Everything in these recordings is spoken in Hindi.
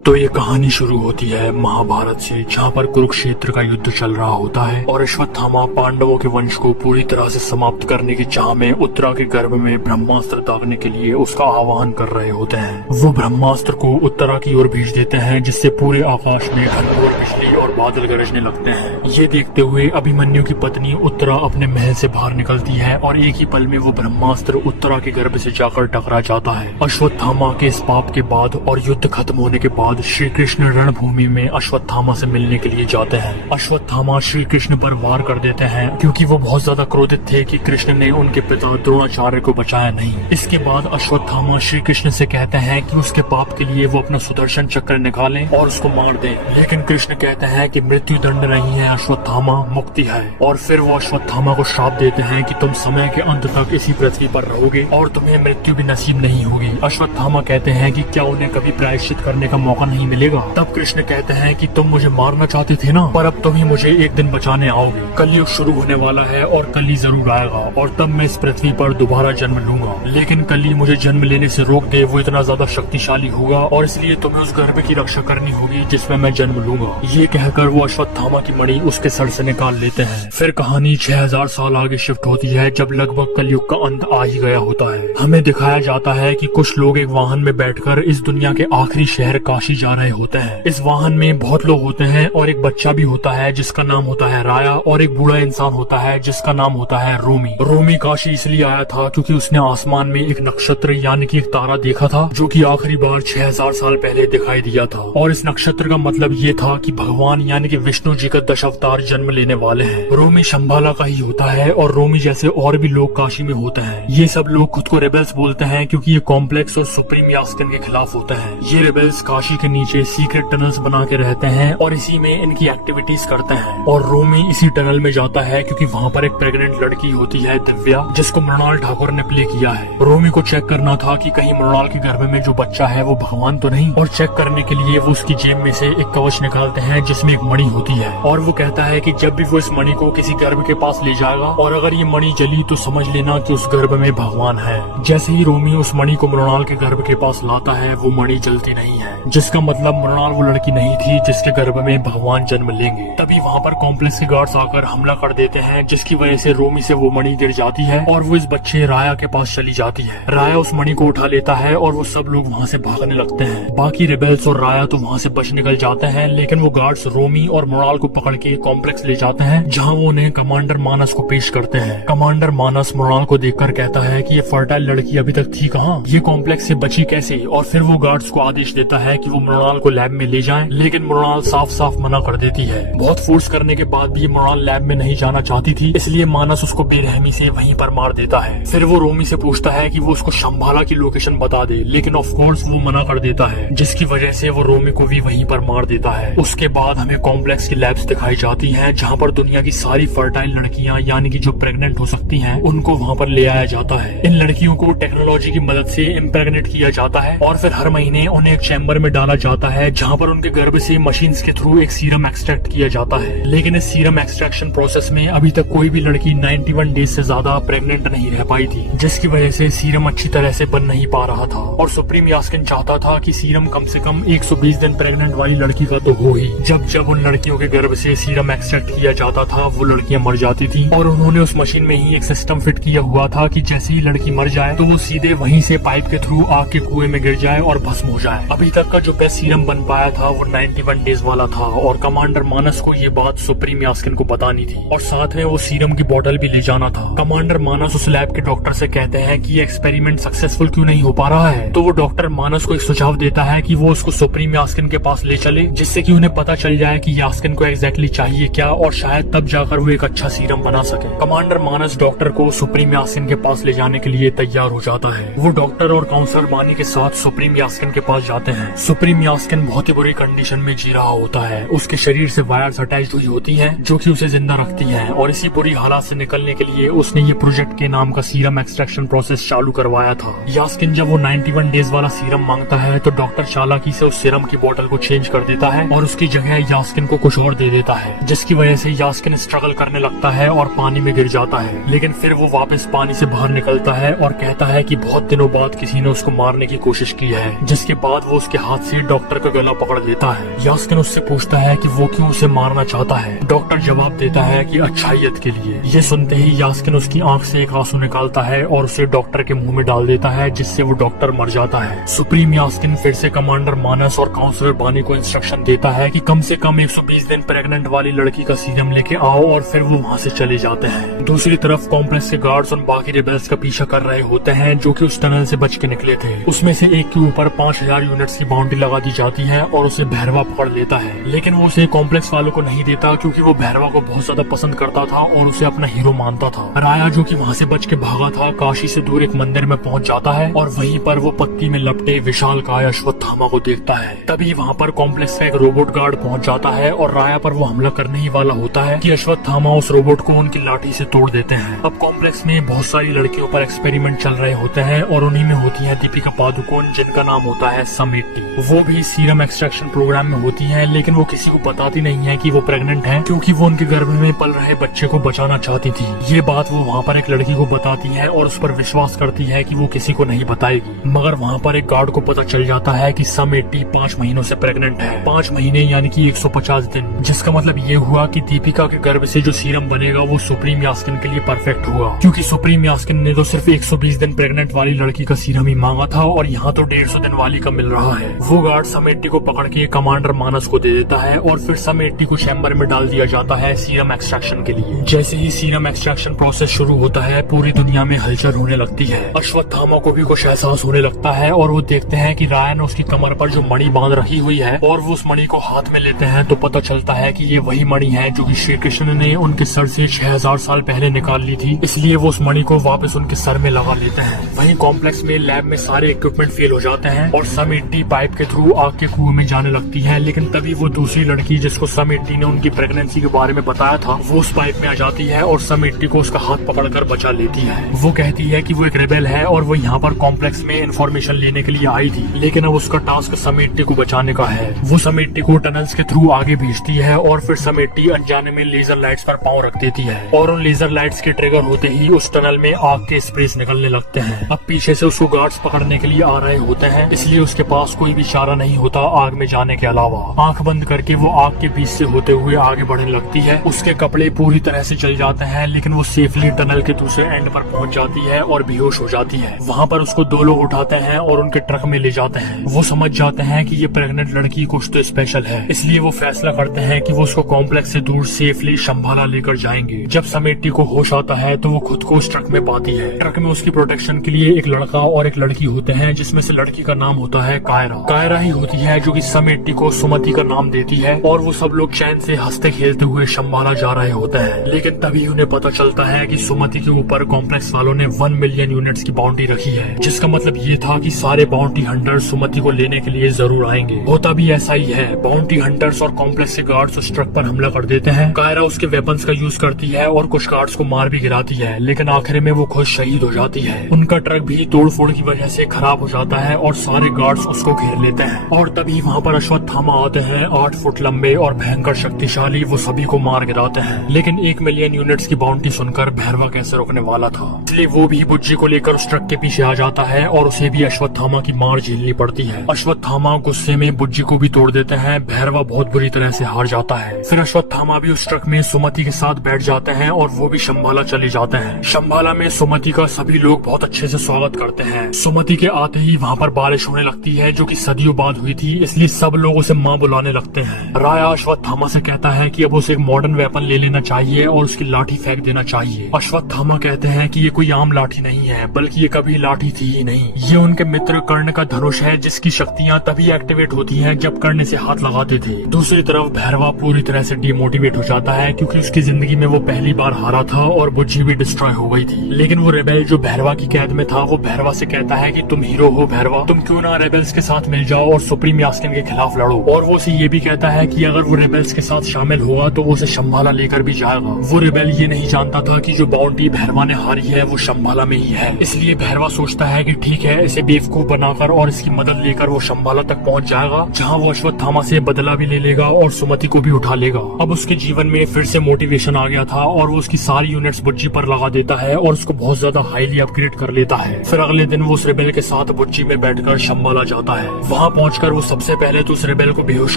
तो ये कहानी शुरू होती है महाभारत से, जहाँ पर कुरुक्षेत्र का युद्ध चल रहा होता है और अश्वत्थामा पांडवों के वंश को पूरी तरह से समाप्त करने की चाह में उत्तरा के गर्भ में ब्रह्मास्त्र दागने के लिए उसका आह्वान कर रहे होते हैं। वो ब्रह्मास्त्र को उत्तरा की ओर भेज देते हैं, जिससे पूरे आकाश में घनघोर बिजली और बादल गरजने लगते हैं। ये देखते हुए अभिमन्यु की पत्नी उत्तरा अपने महल से बाहर निकलती है और एक ही पल में वो ब्रह्मास्त्र उत्तरा के गर्भ से जाकर टकरा जाता है। अश्वत्थामा के इस पाप के बाद और युद्ध खत्म होने के बाद श्री कृष्ण रणभूमि में अश्वत्थामा से मिलने के लिए जाते हैं। अश्वत्थामा श्री कृष्ण पर वार कर देते हैं, क्योंकि वो बहुत ज्यादा क्रोधित थे कि कृष्ण ने उनके पिता द्रोणाचार्य को बचाया नहीं। इसके बाद अश्वत्थामा श्री कृष्ण से कहते हैं कि उसके पाप के लिए वो अपना सुदर्शन चक्र निकालें और उसको मार दें, लेकिन कृष्ण कहते हैं कि मृत्यु दंड नहीं है अश्वत्थामा, मुक्ति है। और फिर वो अश्वत्थामा को श्राप देते हैं कि तुम समय के अंत तक इसी पृथ्वी पर रहोगे और तुम्हें मृत्यु भी नसीब नहीं होगी। अश्वत्थामा कहते हैं कि क्या उन्हें कभी प्रायश्चित करने का मौका नहीं मिलेगा? तब कृष्ण कहते हैं कि तुम मुझे मारना चाहते थे ना, पर अब तुम ही मुझे एक दिन बचाने आओगे। कलयुग शुरू होने वाला है और कली जरूर आएगा और तब मैं इस पृथ्वी पर दोबारा जन्म लूंगा, लेकिन कली मुझे जन्म लेने से रोक दे, वो इतना ज्यादा शक्तिशाली होगा और इसलिए तुम्हें उस गर्भ की रक्षा करनी होगी जिसमें मैं जन्म लूंगा। ये कहकर वो अश्वत्थामा की मणि उसके सर से निकाल लेते हैं। फिर कहानी 6000 साल आगे शिफ्ट होती है, जब लगभग कलयुग का अंत आ ही गया होता है। हमें दिखाया जाता है कि कुछ लोग एक वाहन में बैठकर इस दुनिया के आखिरी शहर काशी जा रहे होते हैं। इस वाहन में बहुत लोग होते हैं और एक बच्चा भी होता है जिसका नाम होता है राया, और एक बूढ़ा इंसान होता है जिसका नाम होता है रोमी। रोमी काशी इसलिए आया था क्योंकि उसने आसमान में एक नक्षत्र यानी कि एक तारा देखा था, जो कि आखिरी बार 6000 साल पहले दिखाई दिया था। और इस नक्षत्र का मतलब ये था कि भगवान यानी कि विष्णु जी का 10 अवतार जन्म लेने वाले हैं। रोमी शंभाला का ही होता है और रोमी जैसे और भी लोग काशी में होते हैं। ये सब लोग खुद को रेबेल्स बोलते हैं क्योंकि ये कॉम्प्लेक्स और सुप्रीम यास्कन के खिलाफ होते हैं। ये रेबेल्स काशी के नीचे सीक्रेट टनल्स बना के रहते हैं और इसी में इनकी एक्टिविटीज करते हैं। और रोमी इसी टनल में जाता है क्योंकि वहाँ पर एक प्रेग्नेंट लड़की होती है दिव्या, जिसको मृणाल ठाकुर ने प्ले किया है। रोमी को चेक करना था कि कहीं मृणाल के गर्भ में जो बच्चा है वो भगवान तो नहीं, और चेक करने के लिए वो उसकी जेब में से एक कवच निकालते हैं जिसमें एक मणि होती है। और वो कहता है कि जब भी वो इस मणि को किसी गर्भ के पास ले जाएगा और अगर ये मणि जली तो समझ लेना कि उस गर्भ में भगवान है। जैसे ही रोमी उस मणि को मृणाल के गर्भ के पास लाता है, वो मणि जलती नहीं है, जिसका मतलब मृणाल वो लड़की नहीं थी जिसके गर्भ में भगवान जन्म लेंगे। तभी वहाँ पर कॉम्प्लेक्स के गार्ड्स आकर हमला कर देते हैं, जिसकी वजह से रोमी से वो मणि गिर जाती है और वो इस बच्चे राया के पास चली जाती है। राया उस मणि को उठा लेता है और वो सब लोग वहाँ से भागने लगते हैं। बाकी रेबेल्स और राया तो वहाँ से बच निकल जाते हैं, लेकिन वो गार्ड्स रोमी और मृणाल को पकड़ के कॉम्प्लेक्स ले जाते हैं, जहाँ वो उन्हें कमांडर मानस को पेश करते हैं। कमांडर मानस मृणाल को देखकर कहता है कि ये फर्टाइल लड़की अभी तक थी कहाँ, ये कॉम्प्लेक्स से बची कैसे? और फिर वो गार्ड्स को आदेश देता है कि वो मृणाल को लैब में ले जाएं, लेकिन मृणाल साफ साफ मना कर देती है। बहुत फोर्स करने के बाद भी मृणाल लैब में नहीं जाना चाहती थी, इसलिए मानस उसको बेरहमी से वहीं पर मार देता है। फिर वो रोमी से पूछता है कि वो उसको शंभाला की लोकेशन बता दे, लेकिन ऑफ कोर्स वो मना कर देता है, जिसकी वजह से वो रोमी को भी वहीं पर मार देता है। उसके बाद हमें कॉम्प्लेक्स की लैब्स दिखाई जाती हैं, जहाँ पर दुनिया की सारी फर्टाइल लड़कियाँ यानी कि जो प्रेग्नेंट हो सकती हैं, उनको वहाँ पर ले आया जाता है। इन लड़कियों को टेक्नोलॉजी की मदद से इम्प्रेग्नेट किया जाता है और फिर हर महीने उन्हें एक चैम्बर में डाला जाता है, जहाँ पर उनके गर्भ से मशीन्स के थ्रू एक सीरम एक्सट्रैक्ट किया जाता है। लेकिन इस सीरम एक्सट्रैक्शन प्रोसेस में अभी तक कोई भी लड़की 91 डेज से ज्यादा प्रेग्नेंट नहीं रह पाई थी, जिसकी वजह से सीरम अच्छी तरह से बन नहीं पा रहा था। और सुप्रीम यास्किन चाहता था कि सीरम कम से कम 120 दिन प्रेग्नेंट वाली लड़की का तो हो ही। जब जब उन लड़कियों के गर्भ से सीरम एक्सट्रैक्ट किया जाता था, वो लड़कियां मर जाती थी। और उन्होंने उस मशीन में ही एक सिस्टम फिट किया हुआ था कि जैसे ही लड़की मर जाए तो वो सीधे वहीं से पाइप के थ्रू आग के कुएं में गिर जाए और भस्म हो जाए। अभी तक का जो बेस्ट सीरम बन पाया था वो 91 डेज वाला था, और कमांडर मानस को ये बात सुप्रीम यास्किन को बतानी थी और साथ में वो सीरम की बोतल भी ले जाना था। कमांडर मानस उस लैब के डॉक्टर से कहते हैं कि ये एक्सपेरिमेंट सक्सेसफुल क्यों नहीं हो पा रहा है। तो वो डॉक्टर मानस को एक सुझाव देता है कि वो उसको सुप्रीम यास्किन के पास ले चले, जिससे कि उन्हें पता चल जाए कि यास्किन को एग्जैक्टली चाहिए क्या, और शायद तब जाकर वो एक अच्छा सीरम बना सके। कमांडर मानस डॉक्टर को सुप्रीम यास्किन के पास ले जाने के लिए तैयार हो जाता है। वो डॉक्टर और काउंसलर बानी के साथ सुप्रीम यास्किन के पास जाते हैं। सुप्रीम यास्किन बहुत ही बुरी कंडीशन में जी रहा होता है। उसके शरीर से वायर्स अटैच हुई होती हैं, जो कि उसे जिंदा रखती हैं, और इसी बुरी हालात से निकलने के लिए उसने ये प्रोजेक्ट के नाम का सीरम एक्सट्रैक्शन प्रोसेस चालू करवाया था। यास्किन जब वो 91 21 डेज वाला सीरम मांगता है तो डॉक्टर चालाकी से उस सीरम की बोतल को चेंज कर देता है और उसकी जगह यास्किन को कुछ और दे देता है, जिसकी वजह से यास्किन स्ट्रगल करने लगता है और पानी में गिर जाता है। लेकिन फिर वो वापस पानी से बाहर निकलता है और कहता है कि बहुत दिनों बाद किसी ने उसको मारने की कोशिश की है, जिसके बाद वो उसके हाथ से डॉक्टर का गला पकड़ लेता है। यास्किन उससे पूछता है कि वो क्यों उसे मारना चाहता है। डॉक्टर जवाब देता है कि अच्छाइयत के लिए। ये सुनते ही यास्किन उसकी आंख से एक आंसू निकालता है और उसे डॉक्टर के मुंह में डाल देता है, जिससे वो डॉक्टर मर जाता है। सुप्रीम यास्किन फिर से कमांडर मानस और काउंसलर बानी को इंस्ट्रक्शन देता है कि कम से कम 120 दिन प्रेग्नेंट वाली लड़की का सीरम लेके आओ और फिर वो वहाँ से चले जाते हैं। दूसरी तरफ कॉम्प्लेक्स के गार्ड्स और बाकी रेबल्स का पीछा कर रहे होते हैं जो कि उस टनल से बच के निकले थे। उसमें से एक के ऊपर 5000 यूनिट्स की बाउंड्री लगा दी जाती है और उसे भैरवा पकड़ लेता है, लेकिन वो उसे कॉम्प्लेक्स वालों को नहीं देता क्योंकि वो भैरवा को बहुत ज्यादा पसंद करता था और उसे अपना हीरो मानता था। राया जो कि वहाँ से बच के भागा था, काशी से दूर एक मंदिर में पहुँच जाता है और वहीं पर वो पत्ती में लपटे विशालकाय अश्वत्थामा को देखता है। तभी वहाँ पर कॉम्प्लेक्स का एक रोबोट गार्ड पहुँच जाता है और राया पर वो हमला करने ही वाला होता है कि अश्वत्थामा उस रोबोट को उनकी लाठी से तोड़ देते हैं। अब कॉम्प्लेक्स में बहुत सारी लड़कियों पर एक्सपेरिमेंट चल रहे होते हैं और उन्हीं में होती है दीपिका पादुकोण, जिनका नाम होता है समेटी। वो भी सीरम एक्सट्रैक्शन प्रोग्राम में होती है, लेकिन वो किसी को बताती नहीं है कि वो प्रेग्नेंट है, क्योंकि वो उनके गर्भ में पल रहे बच्चे को बचाना चाहती थी। ये बात वो वहाँ पर एक लड़की को बताती है और उस पर विश्वास करती है कि वो किसी को नहीं बताएगी। मगर वहाँ पर एक गार्ड को पता चल जाता है कि समेटी 5 महीनों से प्रेग्नेंट है। 5 महीने यानी कि 150 दिन, जिसका मतलब ये हुआ कि दीपिका के गर्भ से जो सीरम बनेगा वो सुप्रीम यास्किन के लिए परफेक्ट होगा, क्योंकि सुप्रीम यास्किन ने तो सिर्फ 120 दिन प्रेग्नेंट वाली लड़की का सीरम ही मांगा था और यहाँ तो 150 दिन वाली का मिल रहा है। वो गार्ड समेटी को पकड़ के कमांडर मानस को दे देता है और फिर समेटी को चैम्बर में डाल दिया जाता है सीरम एक्सट्रैक्शन के लिए। जैसे ही सीरम एक्सट्रैक्शन प्रोसेस शुरू होता है, पूरी दुनिया में हलचल होने लगती है। अश्वत्थामा को भी कुछ एहसास होने लगता है और वो देखते हैं कि राया ने उसकी कमर पर जो मणि बांध रखी हुई है और वो उस मणि को हाथ में लेते हैं तो पता चलता है कि ये वही मणि है जो कि श्री कृष्ण ने उनके सर से 6000 साल पहले निकाल ली थी, इसलिए वो उस मणि को वापस उनके सर में लगा लेते हैं। वहीं कॉम्प्लेक्स में लैब में सारे इक्विपमेंट फेल हो जाते हैं और समेटी पाइप के थ्रू आग के कुएं में जाने लगती है, लेकिन तभी वो दूसरी लड़की जिसको समेटी ने उनकी प्रेगनेंसी के बारे में बताया था, वो उस पाइप में आ जाती है और समेटी को उसका हाथ पकड़कर बचा लेती है। वो कहती है कि वो एक रेबेल है और वो यहाँ पर कॉम्प्लेक्स में इंफॉर्मेशन लेने के लिए आई थी, लेकिन अब उसका टास्क समेटी को बचाने का है। वो समेटी को टनल्स के थ्रू आगे भेजती है और फिर समेटी अनजाने में लेजर लाइट्स पर पांव रख देती है और उन लेजर लाइट्स के ट्रिगर होते ही उस टनल में आग के स्प्रेस निकलने लगते हैं। अब पीछे से उसको गार्ड्स पकड़ने के लिए आ रहे होते हैं, इसलिए उसके पास कोई भी चारा नहीं होता आग में जाने के अलावा। आंख बंद करके वो आग के बीच से होते हुए आगे बढ़ने लगती है। उसके कपड़े पूरी तरह से जल जाते हैं, लेकिन वो सेफली टनल के दूसरे एंड पर पहुंच जाती है और बेहोश हो जाती है। वहाँ पर उसको 2 लोग उठाते हैं और उनके ट्रक में ले जाते हैं। वो समझ जाते हैं कि ये प्रेग्नेंट लड़की कुछ तो स्पेशल है, इसलिए वो फैसला करते हैं कि वो उसको कॉम्प्लेक्स से दूर सेफली शंभाला लेकर जाएंगे। जब समेटी को होश आता है तो वो खुद को उस ट्रक में पाती है। ट्रक में उसकी प्रोटेक्शन के लिए एक लड़का और एक लड़की होते हैं, जिसमें से लड़की का नाम होता है कायरा। कायरा ही होती है जो कि समेटी को सुमति का नाम देती है और वो सब लोग चैन से हंसते खेलते हुए शंभाला जा रहे होते हैं। लेकिन तभी उन्हें पता चलता है कि सुमति के ऊपर कॉम्प्लेक्स वालों ने 1 मिलियन यूनिट्स की बाउंड्री रखी है, जिसका मतलब ये था कि सारे बाउंड्री हंटर्स सुमति को लेने के लिए जरूर आएंगे। होता भी ऐसा ही है। बाउंड्री हंटर्स और कॉम्प्लेक्स के गार्ड्स उस ट्रक पर हमला कर देते हैं। कायरा उसके वेपन्स का यूज करती है और कुछ गार्ड्स को मार भी गिराती है, लेकिन आखिर में वो खुद शहीद हो जाती है। उनका ट्रक भी तोड़फोड़ की वजह से खराब हो जाता है और सारे गार्ड्स उसको घेर लेते हैं। और तभी वहाँ पर अश्वत्थामा आते हैं, 8 फुट लंबे और भयंकर शक्तिशाली। वो सभी को मार गिराते हैं, लेकिन 1 मिलियन यूनिट्स की बाउंड्री सुनकर भैरवा कैसे रोकने वाला था, इसलिए वो भी बुज्जी को लेकर उस ट्रक के पीछे आ जाता है और उसे भी अश्वत्थामा की मार झेलनी पड़ती है। अश्वत्थामा गुस्से में बुज्जी को भी तोड़ देते हैं। भैरवा बहुत बुरी तरह से हार जाता है। फिर अश्वत्थामा भी उस ट्रक में सुमति के साथ बैठ जाते हैं और वो भी शंभाला चले जाते हैं। शंभाला में सुमति का सभी लोग बहुत अच्छे से स्वागत करते हैं। सुमति के आते ही वहाँ पर बारिश होने लगती है, जो कि सदियों बाद हुई थी, इसलिए सब लोग उसे माँ बुलाने लगते हैं। राया अश्वत्थामा से कहता है कि अब उसे एक मॉडर्न वेपन ले लेना चाहिए और उसकी लाठी फेंक देना चाहिए। अश्वत्थामा कहते हैं कि ये कोई आम लाठी नहीं है, बल्कि ये कभी लाठी थी ही नहीं। ये उनके मित्र कर्ण का धनुष है, जिसकी शक्तियाँ तभी एक्टिवेट होती हैं जब कर्ण से हाथ लगाते थे। दूसरी तरफ भैरवा पूरी तरह से डिमोटिवेट हो जाता है, क्योंकि उसकी जिंदगी में वो पहली बार हारा था और बुज्जी भी डिस्ट्रॉय हो गई थी। लेकिन वो रेबेल जो भैरवा की कैद में था, वो भैरवा से कहता है कि तुम हीरो हो भैरवा, तुम क्यों ना रेबेल्स के साथ मिल जाओ और सुप्रीम यास्किन के खिलाफ लड़ो। और वो उसे ये भी कहता है कि अगर वो रेबेल्स के साथ शामिल होगा तो वो उसे शंभाला लेकर भी जाएगा। वो रेबेल ये नहीं जानता था कि जो बाउंड्री भैरवा ने हारी है वो शंभाला में ही है, इसलिए भैरवा सोचता है कि ठीक है, इसे बेवकूफ बनाकर और इसकी मदद लेकर वो शंबाला तक पहुंच जाएगा, जहां वो अश्वत्थामा से बदला भी ले लेगा और सुमति को भी उठा लेगा। अब उसके जीवन में फिर से मोटिवेशन आ गया था और वो उसकी सारी यूनिट्स बुज्जी पर लगा देता है और उसको बहुत ज्यादा हाईली अपग्रेड कर लेता है। फिर अगले दिन वो उस रेबेल के साथ बुज्जी में बैठकर शंबाला जाता है। वहाँ पहुंचकर वो सबसे पहले तो उस रेबेल को बेहोश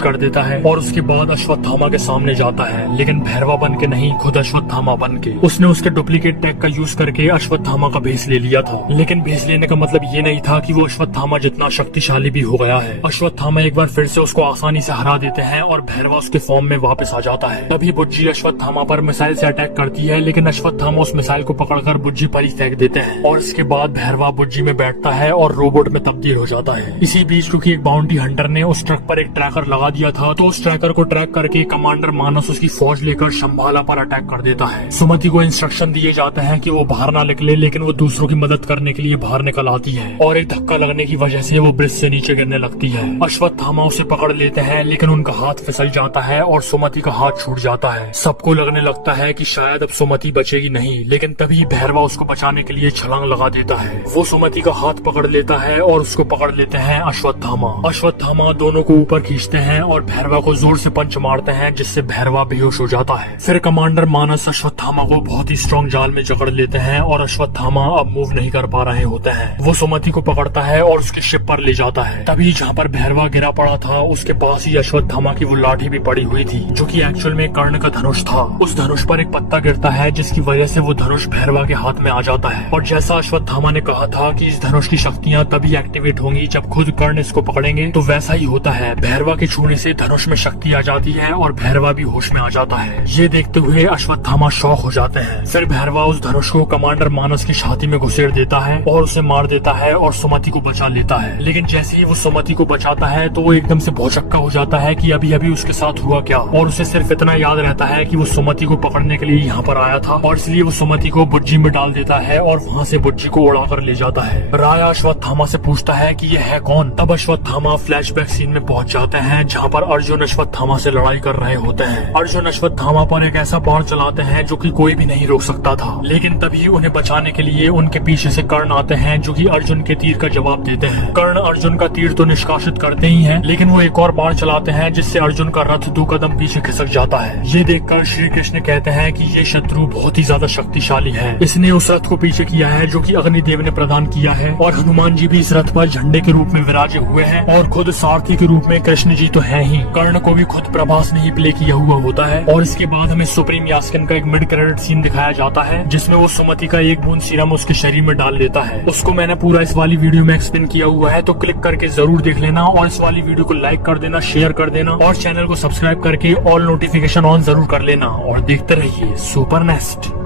कर देता है और उसके बाद अश्वत्थामा के सामने जाता है, लेकिन भैरवा बन के नहीं, खुद अश्वत्थामा बन के। उसने उसके डुप्लीकेट टैग का यूज करके अश्वत्थामा का भेस ले लिया था, लेकिन भेस लेने का मतलब ये नहीं था कि वो अश्वत्थामा जितना शक्तिशाली भी हो गया है। अश्वत्थामा एक बार फिर से उसको आसानी से हरा देते हैं और भैरवा उसके फॉर्म में वापस आ जाता है। तभी बुज्जी अश्वत्थामा पर मिसाइल से अटैक करती है, लेकिन अश्वत्थामा उस मिसाइल को पकड़कर बुज्जी पर ही फेंक देते हैं और इसके बाद भैरवा बुज्जी में बैठता है और रोबोट में तब्दील हो जाता है। इसी बीच क्योंकि एक बाउंटी हंटर ने उस ट्रक पर एक ट्रैकर लगा दिया था, तो उस ट्रैकर को ट्रैक करके कमांडर मानस उसकी फौज लेकर शंबाला पर अटैक कर देता है। सुमति को इंस्ट्रक्शन दिए जाते हैं कि वो बाहर ना निकले, लेकिन वो दूसरों की मदद करने के लिए बाहर निकल आती है और एक धक्का लगने की वजह से वो ब्रिज से नीचे गिरने लगती है। अश्वत्थामा उसे पकड़ लेते हैं, लेकिन उनका हाथ फिसल जाता है और सुमति का हाथ छूट जाता है। सबको लगने लगता है कि शायद अब सुमति बचेगी नहीं, लेकिन तभी भैरवा उसको बचाने के लिए छलांग लगा देता है। वो सुमति का हाथ पकड़ लेता है और उसको पकड़ लेते हैं अश्वत्थामा दोनों को ऊपर खींचते हैं और भैरवा को जोर से पंच मारते हैं, जिससे भैरवा बेहोश हो जाता है। फिर कमांडर मानस अश्वत्थामा को बहुत ही स्ट्रॉन्ग जाल में जकड़ लेते हैं और अश्वत्थामा अब मूव नहीं कर पा रहे होते हैं। वो सुमति को पकड़ता है और उसके शिप पर ले जाता है। तभी जहाँ पर भैरवा गिरा पड़ा था, उसके पास ही अश्वत्थामा की वो लाठी भी पड़ी हुई थी, जो कि एक्चुअल में कर्ण का धनुष था। उस धनुष पर एक पत्ता गिरता है, जिसकी वजह से वो धनुष भैरवा के हाथ में आ जाता है। और जैसा अश्वत्थामा ने कहा था कि इस धनुष की शक्तियाँ तभी एक्टिवेट होंगी जब खुद कर्ण इसको पकड़ेंगे, तो वैसा ही होता है। भैरवा के छूने से धनुष में शक्ति आ जाती है और भैरवा भी होश में आ जाता है। ये देखते हुए अश्वत्थामा शॉक हो जाते हैं। फिर भैरवा उस धनुष को कमांडर मानस की छाती में घुसेड़ देता है और उसे मार देता है और सुमति को बचा लेता है। लेकिन जैसे ही वो सुमति को बचाता है तो वो एकदम से भौचक्का हो जाता है कि अभी अभी उसके साथ हुआ क्या, और उसे सिर्फ इतना याद रहता है कि वो सुमति को पकड़ने के लिए यहाँ पर आया था और इसलिए वो सुमति को बुज्जी में डाल देता है और वहाँ से बुज्जी को उड़ाकर ले जाता है। राया अश्वत्थामा से पूछता है कि ये है कौन। तब अश्वत्थामा फ्लैशबैक सीन में पहुंच जाते हैं, जहाँ पर अर्जुन अश्वत्थामा से लड़ाई कर रहे होते हैं। अर्जुन अश्वत्थामा पर एक ऐसा बाण चलाते हैं जो कि कोई भी नहीं रोक सकता था, लेकिन तभी उन्हें बचाने के लिए उनके पीछे से कर्ण आते हैं, जो कि अर्जुन के तीर का जवाब देते हैं। कर्ण अर्जुन का तीर तो निष्कासित करते ही हैं, लेकिन वो एक और बाण चलाते हैं, जिससे अर्जुन का रथ 2 कदम पीछे खिसक जाता है। ये देखकर श्री कृष्ण कहते हैं कि ये शत्रु बहुत ही ज्यादा शक्तिशाली है, इसने उस रथ को पीछे किया है जो कि अग्निदेव ने प्रदान किया है, और हनुमान जी भी इस रथ पर झंडे के रूप में विराजे हुए हैं, और खुद सारथी के रूप में कृष्ण जी तो है ही। कर्ण को भी खुद प्रभास ने ही प्ले किया हुआ होता है। और इसके बाद हमें सुप्रीम यास्किन का एक मिड क्रेडिट सीन दिखाया जाता है, जिसमें वो सुमति का एक बूंद सीरम उसके शरीर में डाल देता है। उसको मैंने पूरा इस वाली वीडियो में एक्सप्लेन किया हुआ है, तो क्लिक करके जरूर देख लेना और इस वाली वीडियो को लाइक कर देना, शेयर कर देना और चैनल को सब्सक्राइब करके ऑल नोटिफिकेशन ऑन जरूर कर लेना और देखते रहिए सुपर नेस्ट।